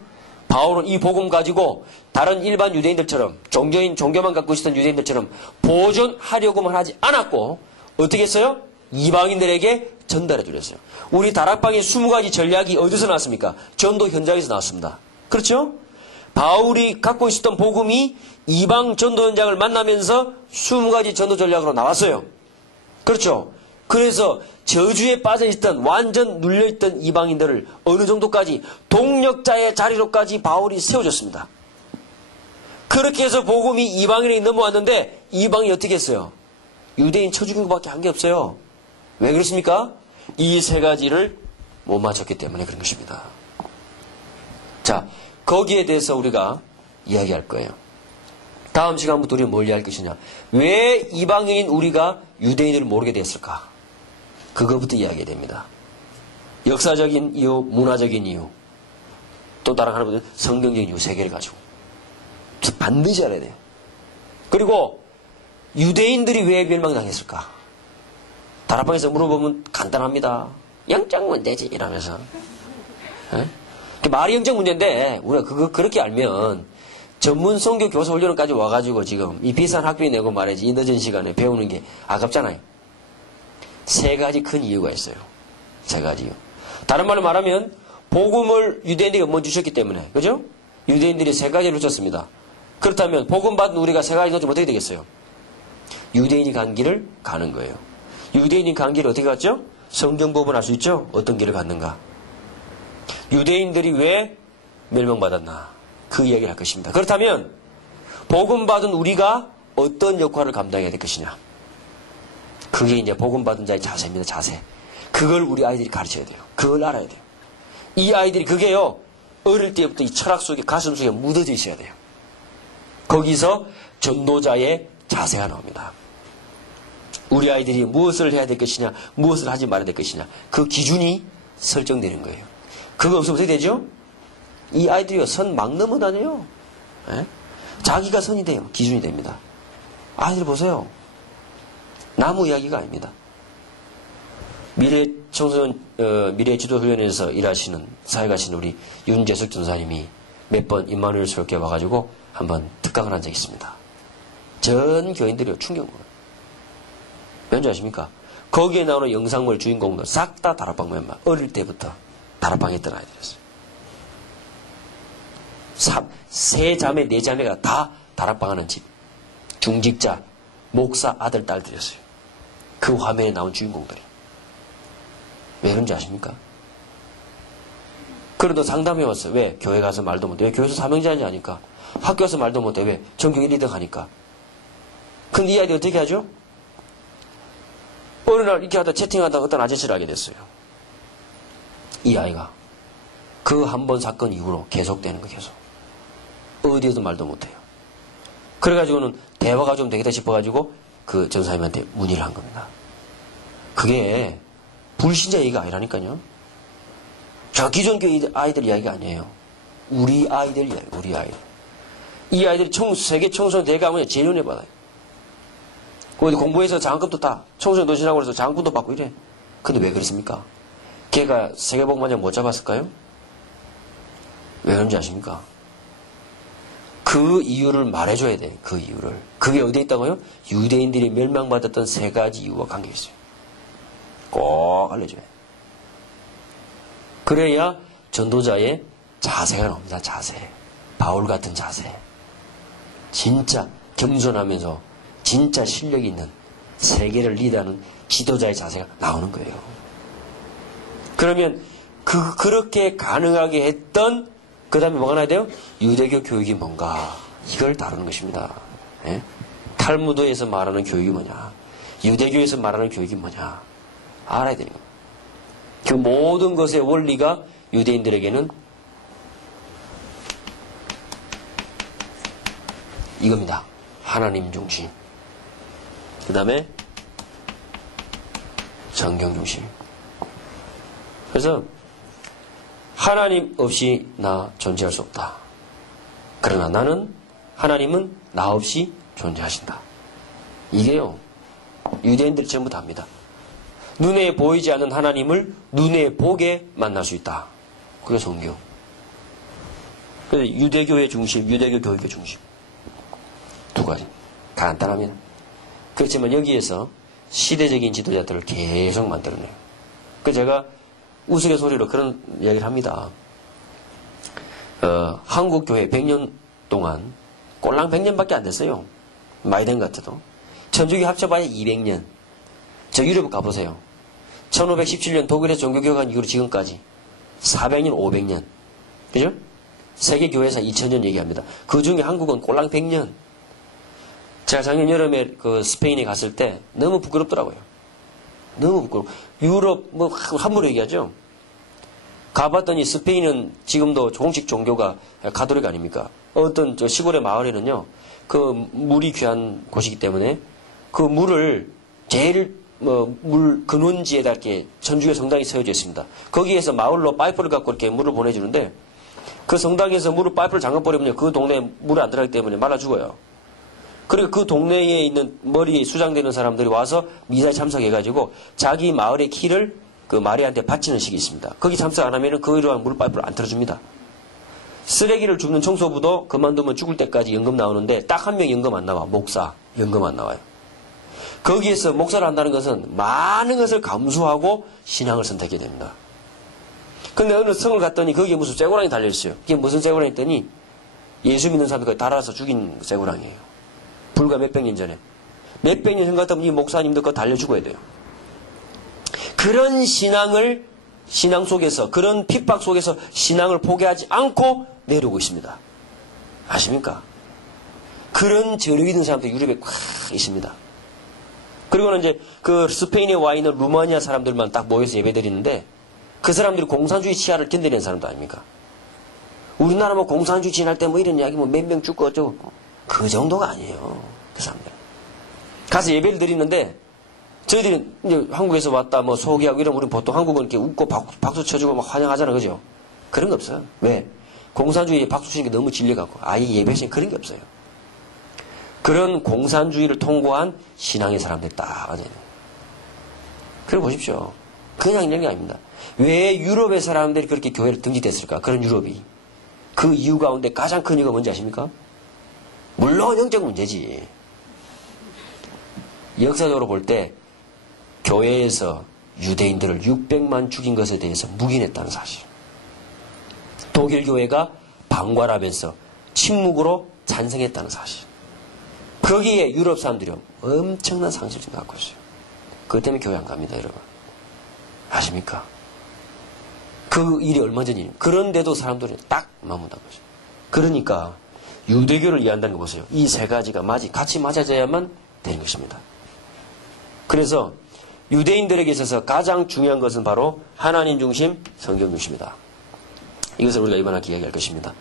바울은 이 복음 가지고 다른 일반 유대인들처럼 종교만 갖고 있었던 유대인들처럼 보존하려고만 하지 않았고 어떻게 했어요? 이방인들에게 전달해 주렸어요. 우리 다락방의 20가지 전략이 어디서 나왔습니까? 전도 현장에서 나왔습니다. 그렇죠? 바울이 갖고 있었던 복음이 이방 전도 현장을 만나면서 20가지 전도 전략으로 나왔어요. 그렇죠? 그래서 저주에 빠져있던 완전 눌려있던 이방인들을 어느 정도까지 동력자의 자리로까지 바울이 세워줬습니다. 그렇게 해서 복음이 이방인에게 넘어왔는데 이방인이 어떻게 했어요? 유대인 쳐 죽인 것밖에 한 게 없어요. 왜 그렇습니까? 이 세 가지를 못 맞췄기 때문에 그런 것입니다. 자, 거기에 대해서 우리가 이야기할 거예요. 다음 시간부터 우리가 뭘 이야기할 것이냐. 왜 이방인인 우리가 유대인을 모르게 됐을까? 그거부터 이야기해야 됩니다. 역사적인 이유, 문화적인 이유, 또 다른 하나보다 성경적인 이유 3개를 가지고 반드시 알아야 돼요. 그리고 유대인들이 왜 멸망당했을까? 다락방에서 물어보면 간단합니다. 영적 문제지 이러면서. 말이 영적 문제인데 우리가 그렇게 알면 전문 선교 교사 훈련까지 와가지고 지금 이 비싼 학비 내고 말이지 이 늦은 시간에 배우는 게 아깝잖아요. 3가지 큰 이유가 있어요. 3가지 이유. 다른 말로 말하면 복음을 유대인들이 먼저 주셨기 때문에, 그죠? 유대인들이 3가지를 놓쳤습니다. 그렇다면 복음 받은 우리가 3가지 놓치면 어떻게 되겠어요? 유대인이 간 길을 가는 거예요. 유대인이 간 길을 어떻게 갔죠? 성경법은 알 수 있죠? 어떤 길을 갔는가? 유대인들이 왜 멸망받았나? 그 이야기를 할 것입니다. 그렇다면 복음 받은 우리가 어떤 역할을 감당해야 될 것이냐? 그게 이제 복음 받은 자의 자세입니다. 자세. 그걸 우리 아이들이 가르쳐야 돼요. 그걸 알아야 돼요. 이 아이들이 그게요. 어릴 때부터 이 철학 속에 가슴 속에 묻어져 있어야 돼요. 거기서 전도자의 자세가 나옵니다. 우리 아이들이 무엇을 해야 될 것이냐, 무엇을 하지 말아야 될 것이냐, 그 기준이 설정되는 거예요. 그거 없으면 어떻게 되죠? 이 아이들이요, 선 막 넘어다녀요. 예? 자기가 선이 돼요. 기준이 됩니다. 아이들 보세요. 나무 이야기가 아닙니다. 미래 지도훈련에서 일하시는, 사역하시는 우리 윤재숙 전사님이 몇 번 임마누엘스럽게 와가지고 한번 특강을 한 적이 있습니다. 전 교인들이 충격 먹어요. 왠지 아십니까? 거기에 나오는 영상물 주인공들 싹 다 다락방 멤버. 어릴 때부터 다락방에 있던 아이들이었어요. 세 자매, 네 자매가 다 다락방 하는 집. 중직자, 목사, 아들, 딸들이었어요. 그 화면에 나온 주인공들이. 왜 그런지 아십니까? 그래도 상담해왔어요. 왜? 교회 가서 말도 못해. 왜? 교회에서 사명자인지 아니까. 학교 가서 말도 못해. 왜? 전교 1, 2등 하니까. 근데 이 아이들이 어떻게 하죠? 어느 날 이렇게 하다 채팅하다가 어떤 아저씨를 알게 됐어요. 이 아이가. 그 한 번 사건 이후로 계속되는 거 계속. 어디에도 말도 못해요. 그래가지고는 대화가 좀 되겠다 싶어가지고 그 전사님한테 문의를 한 겁니다. 그게 불신자 얘기가 아니라니까요. 저 기존교회 아이들 이야기가 아니에요. 우리 아이들 이야기, 우리 아이들. 이 아이들이 세계 청소년 대회 가면 제일 은혜 받아요. 어디 공부해서 장학금도 다 청소년 도시락으로 해서 장학금도 받고 이래. 근데 왜 그랬습니까? 걔가 세계복만장 못 잡았을까요? 왜 그런지 아십니까? 그 이유를 말해줘야 돼. 그 이유를. 그게 어디에 있다고요? 유대인들이 멸망받았던 3가지 이유와 관계 있어요. 꼭 알려줘야 돼. 그래야 전도자의 자세가 나옵니다. 자세. 바울 같은 자세. 진짜 겸손하면서 진짜 실력 있는 세계를 리드하는 지도자의 자세가 나오는 거예요. 그러면 그렇게 가능하게 했던 그 다음에 뭐가 나야 돼요? 유대교 교육이 뭔가 이걸 다루는 것입니다. 예? 탈무드에서 말하는 교육이 뭐냐, 유대교에서 말하는 교육이 뭐냐 알아야 되는 겁니다. 그 모든 것의 원리가 유대인들에게는 이겁니다. 하나님 중심, 그 다음에 성경 중심. 그래서 하나님 없이 나 존재할 수 없다. 그러나 나는, 하나님은 나 없이 존재하신다. 이게요, 유대인들 전부 다 합니다. 눈에 보이지 않는 하나님을 눈에 보게 만날 수 있다. 그게 성경. 그래서 유대교의 중심, 유대교 교육의 중심. 두 가지. 간단합니다. 그렇지만 여기에서 시대적인 지도자들을 계속 만들어내요. 그 제가 우스갯소리로 그런 이야기를 합니다. 한국교회 100년 동안 꼴랑 100년밖에 안 됐어요. 많이 된 것 같아도. 천주교 합쳐봐야 200년. 저 유럽 가보세요. 1517년 독일에서 종교개혁한 이후로 지금까지 400년, 500년. 그죠? 세계교회사 2000년 얘기합니다. 그 중에 한국은 꼴랑 100년. 제가 작년 여름에 그 스페인에 갔을 때 너무 부끄럽더라고요. 너무 부끄러워. 유럽, 뭐, 함부로 얘기하죠? 가봤더니 스페인은 지금도 공식 종교가 가톨릭 아닙니까? 어떤 저 시골의 마을에는요, 그 물이 귀한 곳이기 때문에 그 물을 제일 물 근원지에다 이렇게 천주교 성당이 세워져 있습니다. 거기에서 마을로 파이프를 갖고 이렇게 물을 보내주는데 그 성당에서 물을 파이프를 잠궈버리면 그 동네에 물이 안 들어가기 때문에 말라 죽어요. 그리고 그 동네에 있는 머리에 수장되는 사람들이 와서 미사에 참석해가지고 자기 마을의 키를 그 마리아한테 바치는 식이 있습니다. 거기 참석 안 하면은 그러한 물 파이프를 안 틀어줍니다. 쓰레기를 줍는 청소부도 그만두면 죽을 때까지 연금 나오는데 딱 한 명 연금 안 나와. 목사 연금 안 나와요. 거기에서 목사를 한다는 것은 많은 것을 감수하고 신앙을 선택해야 됩니다. 근데 어느 성을 갔더니 거기에 무슨 쇠고랑이 달려있어요. 그게 무슨 쇠고랑이 있더니 예수 믿는 사람들 달아서 죽인 쇠고랑이에요. 불과 몇백 년 전에. 몇백 년 전 같으면 이 목사님도 그거 달려 죽어야 돼요. 그런 신앙 속에서, 그런 핍박 속에서 신앙을 포기하지 않고 내려오고 있습니다. 아십니까? 그런 저력이 있는 사람들이 유럽에 꽉 있습니다. 그리고는 이제 그 스페인에 와 있는 루마니아 사람들만 딱 모여서 예배드리는데 그 사람들이 공산주의 치하를 견뎌낸 사람도 아닙니까? 우리나라 뭐 공산주의 지날 때 뭐 이런 이야기 뭐 몇 명 죽고 어쩌고 그 정도가 아니에요. 그 사람들. 가서 예배를 드리는데 저희들이 이제 한국에서 왔다 뭐 소개하고 이러면 우리 보통 한국은 이렇게 웃고 박수 쳐주고 막 환영하잖아. 그죠? 그런 거 없어요. 왜? 공산주의에 박수 치는 게 너무 질려갖고 아예 예배 시간 그런 게 없어요. 그런 공산주의를 통과한 신앙의 사람들이 딱 맞아요. 그래 보십시오. 그냥 있는 게 아닙니다. 왜 유럽의 사람들이 그렇게 교회를 등지됐을까? 그런 유럽이. 그 이유 가운데 가장 큰 이유가 뭔지 아십니까? 물론 영적 문제지. 역사적으로 볼 때 교회에서 유대인들을 600만 죽인 것에 대해서 묵인했다는 사실. 독일 교회가 방관하면서 침묵으로 찬성했다는 사실. 거기에 유럽 사람들이 엄청난 상실을 갖고 있어요. 그것 때문에 교회 안 갑니다, 여러분. 아십니까? 그 일이 얼마 전이에요. 그런데도 사람들은 딱 맞문다는 거죠. 그러니까 유대교를 이해한다는 거 보세요. 이 세 가지가 같이 맞아져야만 되는 것입니다. 그래서 유대인들에게 있어서 가장 중요한 것은 바로 하나님 중심, 성경 중심이다. 이것을 우리가 이번 학기 이야기할 것입니다.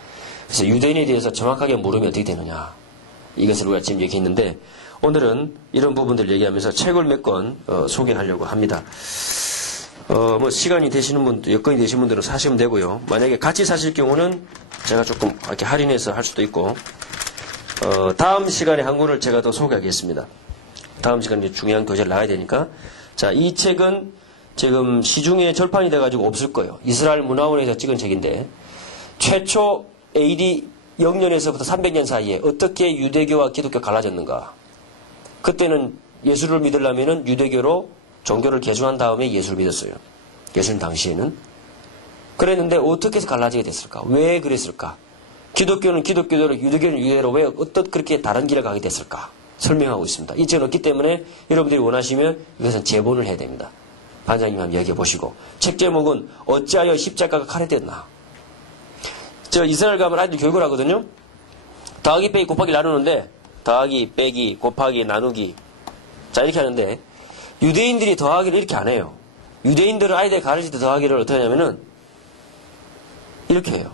그래서 유대인에 대해서 정확하게 물으면 어떻게 되느냐. 이것을 우리가 지금 얘기했는데 오늘은 이런 부분들을 얘기하면서 책을 몇 권 소개하려고 합니다. 뭐 시간이 되시는 분들, 여건이 되시는 분들은 사시면 되고요. 만약에 같이 사실 경우는 제가 조금 이렇게 할인해서 할 수도 있고 다음 시간에 한 권을 제가 더 소개하겠습니다. 다음 시간에 중요한 교재를 나가야 되니까. 자, 이 책은 지금 시중에 절판이 돼가지고 없을 거예요. 이스라엘 문화원에서 찍은 책인데 최초 AD 0년에서부터 300년 사이에 어떻게 유대교와 기독교가 갈라졌는가. 그때는 예수를 믿으려면 유대교로 종교를 개종한 다음에 예수를 믿었어요. 예수님 당시에는. 그랬는데 어떻게 해서 갈라지게 됐을까? 왜 그랬을까? 기독교는 기독교대로, 유대교는 유대로 왜 어떤 그렇게 다른 길을 가게 됐을까? 설명하고 있습니다. 이 책은 없기 때문에 여러분들이 원하시면 이것은 제본을 해야 됩니다. 반장님 한번 얘기해 보시고. 책 제목은 어찌하여 십자가가 칼에 댔나? 저 이스라엘 가면 아이들 교육을 하거든요. 더하기 빼기 곱하기 나누는데 더하기 빼기 곱하기 나누기 자 이렇게 하는데 유대인들이 더하기를 이렇게 안 해요. 유대인들은 아이들 가르칠 때 더하기를 어떻게 하냐면은 이렇게 해요.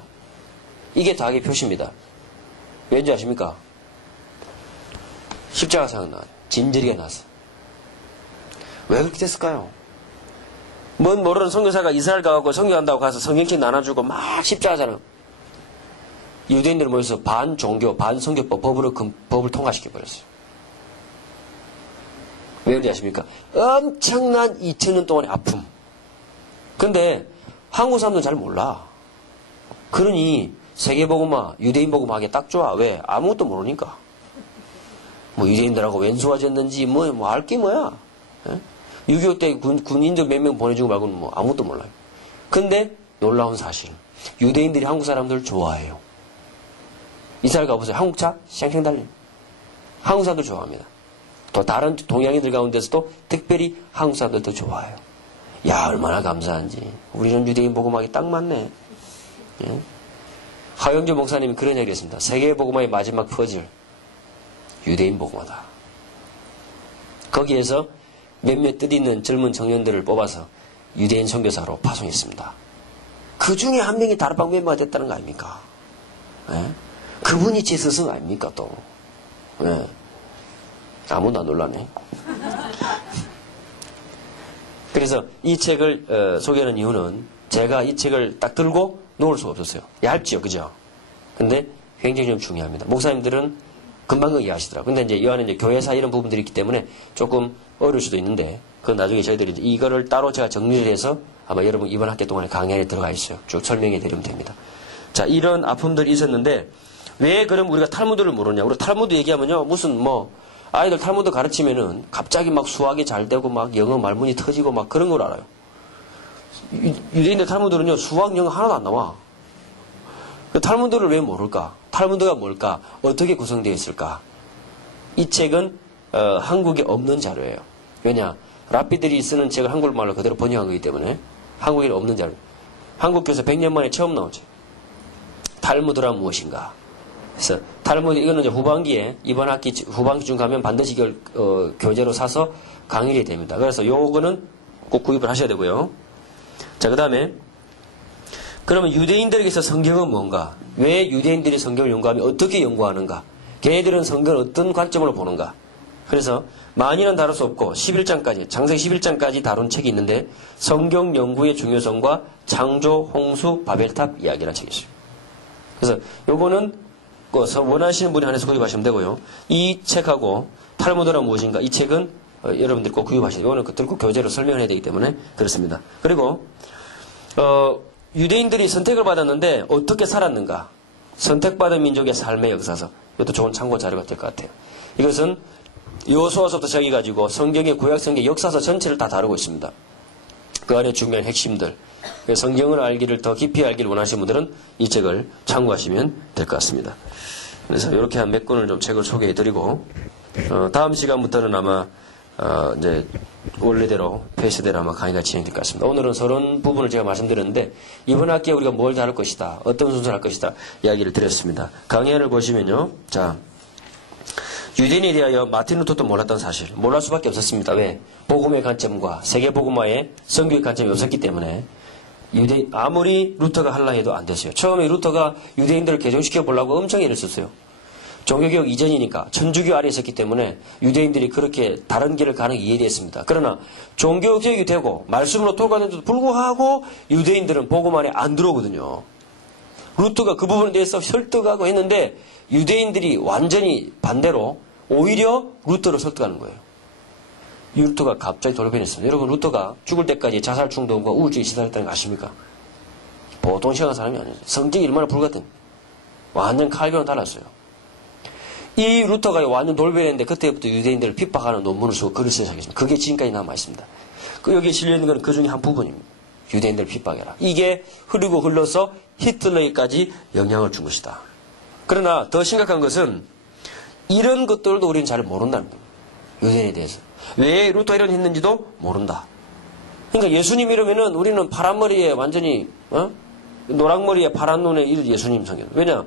이게 더하기 표시입니다. 왠지 아십니까? 십자가 생각나. 진저리가 났어. 왜 그렇게 됐을까요? 뭔 모르는 선교사가 이스라엘 가고 선교한다고 가서 성경책 나눠주고 막 십자가잖아. 유대인들은 모여서 반종교, 반선교법 법을 통과시켜버렸어요. 왜 그런지 아십니까? 엄청난 2000년 동안의 아픔. 근데 한국 사람들은 잘 몰라. 그러니 세계복음화, 유대인복음화하기 딱 좋아. 왜? 아무것도 모르니까. 뭐 유대인들하고 왼수가 졌는지 뭐 알 게 뭐야. 6.25 때 군인들 몇 명 보내주고 말고는 뭐 아무것도 몰라요. 근데 놀라운 사실. 유대인들이 한국 사람들을 좋아해요. 이스라엘 가보세요. 한국 차 쌩쌩 달려요. 한국 사람들 좋아합니다. 또 다른 동양인들 가운데서도 특별히 한국 사람들 더 좋아해요. 야 얼마나 감사한지. 우리는 유대인 복음하기 딱 맞네. 예? 하영주 목사님이 그런 얘기를 했습니다. 세계 복음화의 마지막 퍼즐. 유대인 복음화다. 거기에서 몇몇 뜻있는 젊은 청년들을 뽑아서 유대인 선교사로 파송했습니다. 그 중에 한 명이 다락방 멤버가 됐다는 거 아닙니까? 예? 그분이 제 스승 아닙니까 또. 예. 아무도 안 놀라네. 그래서 이 책을 소개하는 이유는 제가 이 책을 딱 들고 놓을 수가 없었어요. 얇지요, 그죠? 근데 굉장히 좀 중요합니다. 목사님들은 금방 이해하시더라고요. 근데 이제 이 안에 이제 교회사 이런 부분들이 있기 때문에 조금 어려울 수도 있는데, 그건 나중에 저희들이 이거를 따로 제가 정리를 해서 아마 여러분 이번 학기 동안에 강연에 들어가 있어요. 쭉 설명해 드리면 됩니다. 자, 이런 아픔들이 있었는데, 왜 그럼 우리가 탈무드를 모르냐? 우리 탈무드 얘기하면요, 무슨 아이들 탈무드 가르치면은 갑자기 막 수학이 잘 되고 막 영어 말문이 터지고 막 그런 걸 알아요. 유대인들 탈무드는요, 수학, 영어 하나도 안 나와. 그 탈무드를 왜 모를까? 탈무드가 뭘까? 어떻게 구성되어 있을까? 이 책은 한국에 없는 자료예요. 왜냐? 랍비들이 쓰는 책을 한국말로 그대로 번역한 거기 때문에 한국에 없는 자료. 한국 교사 100년 만에 처음 나오죠. 탈무드란 무엇인가? 그래서 탈무드 이거는 이제 후반기에 이번 학기 후반기쯤 가면 반드시 교재로 사서 강의를 됩니다. 그래서 요거는 꼭 구입을 하셔야 되고요. 자, 그 다음에 그러면 유대인들에게서 성경은 뭔가? 왜 유대인들이 성경을 연구하며 어떻게 연구하는가? 걔네들은 성경을 어떤 관점으로 보는가? 그래서 많이는 다룰 수 없고 11장까지 창세기 11장까지 다룬 책이 있는데 성경 연구의 중요성과 창조, 홍수, 바벨탑 이야기라는 책이 있어요. 그래서 요거는 원하시는 분이 안에서 구입하시면 되고요. 이 책하고 탈무드란 무엇인가? 이 책은 여러분들이 꼭 구입하셔야 돼요. 이거는 들고 교재로 설명을 해야 되기 때문에 그렇습니다. 그리고 유대인들이 선택을 받았는데 어떻게 살았는가? 선택받은 민족의 삶의 역사서. 이것도 좋은 참고 자료가 될 것 같아요. 이것은 여호수아서부터 시작해가지고 성경의 구약 성경 역사서 전체를 다 다루고 있습니다. 그 안에 중요한 핵심들. 성경을 알기를 더 깊이 알기를 원하시는 분들은 이 책을 참고하시면 될 것 같습니다. 그래서 이렇게 한 몇 권을 좀 책을 소개해드리고 다음 시간부터는 아마 이제 원래대로 페이스대로 아마 강의가 진행될 것 같습니다. 오늘은 서론 부분을 제가 말씀드렸는데 이번 학기에 우리가 뭘 다룰 것이다, 어떤 순서를 할 것이다 이야기를 드렸습니다. 강의를 보시면요, 자 유대인에 대하여 마틴 루터도 몰랐던 사실, 몰랄 수밖에 없었습니다. 왜? 복음의 관점과 세계 복음화의 선교의 관점이 없었기 때문에 아무리 루터가 하려 해도 안 됐어요. 처음에 루터가 유대인들을 개종시켜 보려고 엄청 애를 썼어요. 종교개혁 이전이니까 천주교 아래 있었기 때문에 유대인들이 그렇게 다른 길을 가는 게 이해됐습니다. 그러나 종교개혁이 되고 말씀으로 통과된데도 불구하고 유대인들은 복음 안에 안 들어오거든요. 루터가 그 부분에 대해서 설득하고 했는데 유대인들이 완전히 반대로 오히려 루터를 설득하는 거예요. 루터가 갑자기 돌변했습니다. 여러분, 루터가 죽을 때까지 자살 충동과 우울증에 시달렸다는 거 아십니까? 보통 시간한 사람이 아니에요. 성격이 얼마나 불같은, 완전 칼교는 달랐어요. 이 루터가 완전 돌변했는데 그때부터 유대인들을 핍박하는 논문을 쓰고 글을 쓰기 시작했습니다. 그게 지금까지 남아있습니다. 여기에 실려있는 건 그 중에 한 부분입니다. 유대인들 핍박해라. 이게 흐르고 흘러서 히틀러에까지 영향을 준 것이다. 그러나 더 심각한 것은 이런 것들도 우리는 잘 모른다는 겁니다. 유대인에 대해서. 왜 루터 이런 했는지도 모른다. 그러니까 예수님 이러면은 우리는 파란 머리에 완전히 노랑머리에 파란 눈에 이 예수님 성경. 왜냐?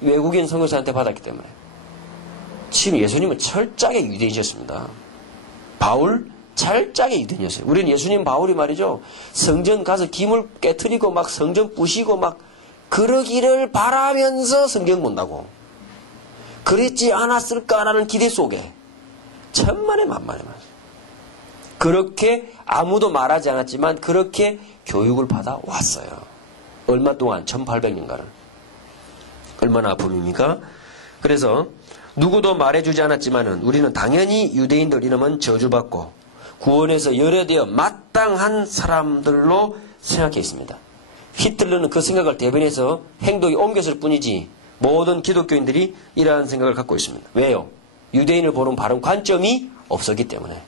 외국인 선교사한테 받았기 때문에. 지금 예수님은 철저하게 유대인이셨습니다. 바울 철저하게 유대인이었어요. 우리는 예수님 바울이 말이죠. 성전 가서 기물 깨트리고 막 성전 부시고 막 그러기를 바라면서 성경 본다고. 그랬지 않았을까라는 기대 속에 천만의 만만의 말. 그렇게 아무도 말하지 않았지만 그렇게 교육을 받아 왔어요. 얼마 동안 1800년간을. 얼마나 아픔입니까? 그래서 누구도 말해주지 않았지만은 우리는 당연히 유대인들 이름은 저주받고 구원에서 열애되어 마땅한 사람들로 생각해 있습니다. 히틀러는 그 생각을 대변해서 행동이 옮겼을 뿐이지 모든 기독교인들이 이러한 생각을 갖고 있습니다. 왜요? 유대인을 보는 바른 관점이 없었기 때문에.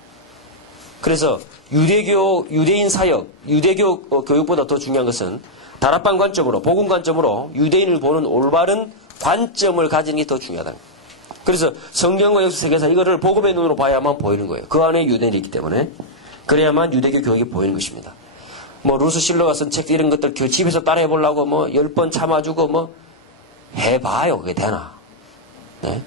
그래서 유대인 사역, 유대교 교육보다 더 중요한 것은 다락방 관점으로, 복음 관점으로 유대인을 보는 올바른 관점을 가지는 게 더 중요하다. 그래서 성경과 역사 세계사 이거를 복음의 눈으로 봐야만 보이는 거예요. 그 안에 유대인이 있기 때문에. 그래야만 유대교 교육이 보이는 것입니다. 뭐 루스 실러가 쓴 책 이런 것들 집에서 따라해 보려고 뭐 10번 참아주고 뭐 해봐요. 그게 되나. 네?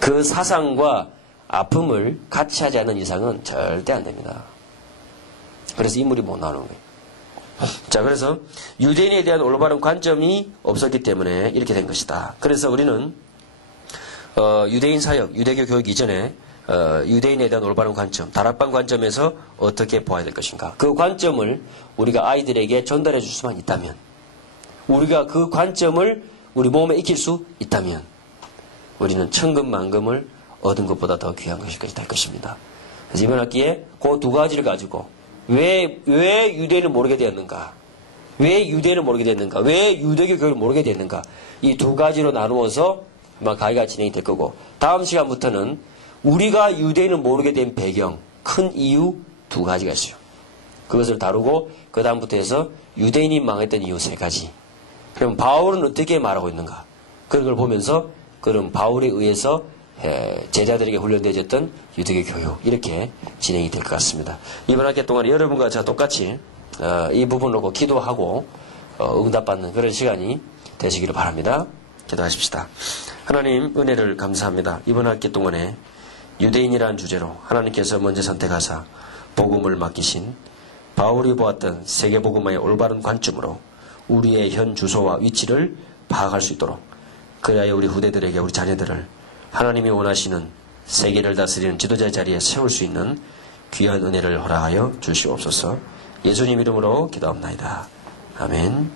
그 사상과 아픔을 같이 하지 않는 이상은 절대 안 됩니다. 그래서 인물이 못 나오는 거예요. 자, 그래서 유대인에 대한 올바른 관점이 없었기 때문에 이렇게 된 것이다. 그래서 우리는 유대인 사역, 유대교 교육 이전에 유대인에 대한 올바른 관점, 다락방 관점에서 어떻게 보아야 될 것인가. 그 관점을 우리가 아이들에게 전달해 줄 수만 있다면, 우리가 그 관점을 우리 몸에 익힐 수 있다면 우리는 천금만금을 얻은 것보다 더 귀한 것이 될 것입니다. 그래서 이번 학기에 그 두 가지를 가지고 왜 유대인을 모르게 되었는가? 왜 유대인을 모르게 됐는가? 왜 유대교 교육을 모르게 됐는가? 이 두 가지로 나누어서 아마 강의가 진행이 될 거고, 다음 시간부터는 우리가 유대인을 모르게 된 배경, 큰 이유 두 가지가 있어요. 그것을 다루고 그 다음부터 해서 유대인이 망했던 이유 세 가지. 그럼 바울은 어떻게 말하고 있는가? 그런 걸 보면서 그럼 바울에 의해서 제자들에게 훈련되어졌던 유대교 교육, 이렇게 진행이 될 것 같습니다. 이번 학기 동안 여러분과 저와 똑같이 이 부분을 놓고 기도하고 응답받는 그런 시간이 되시기를 바랍니다. 기도하십시다. 하나님 은혜를 감사합니다. 이번 학기 동안에 유대인이라는 주제로 하나님께서 먼저 선택하사 복음을 맡기신 바울이 보았던 세계복음화의 올바른 관점으로 우리의 현 주소와 위치를 파악할 수 있도록, 그래야 우리 후대들에게, 우리 자녀들을 하나님이 원하시는 세계를 다스리는 지도자의 자리에 세울 수 있는 귀한 은혜를 허락하여 주시옵소서. 예수님 이름으로 기도합나이다. 아멘.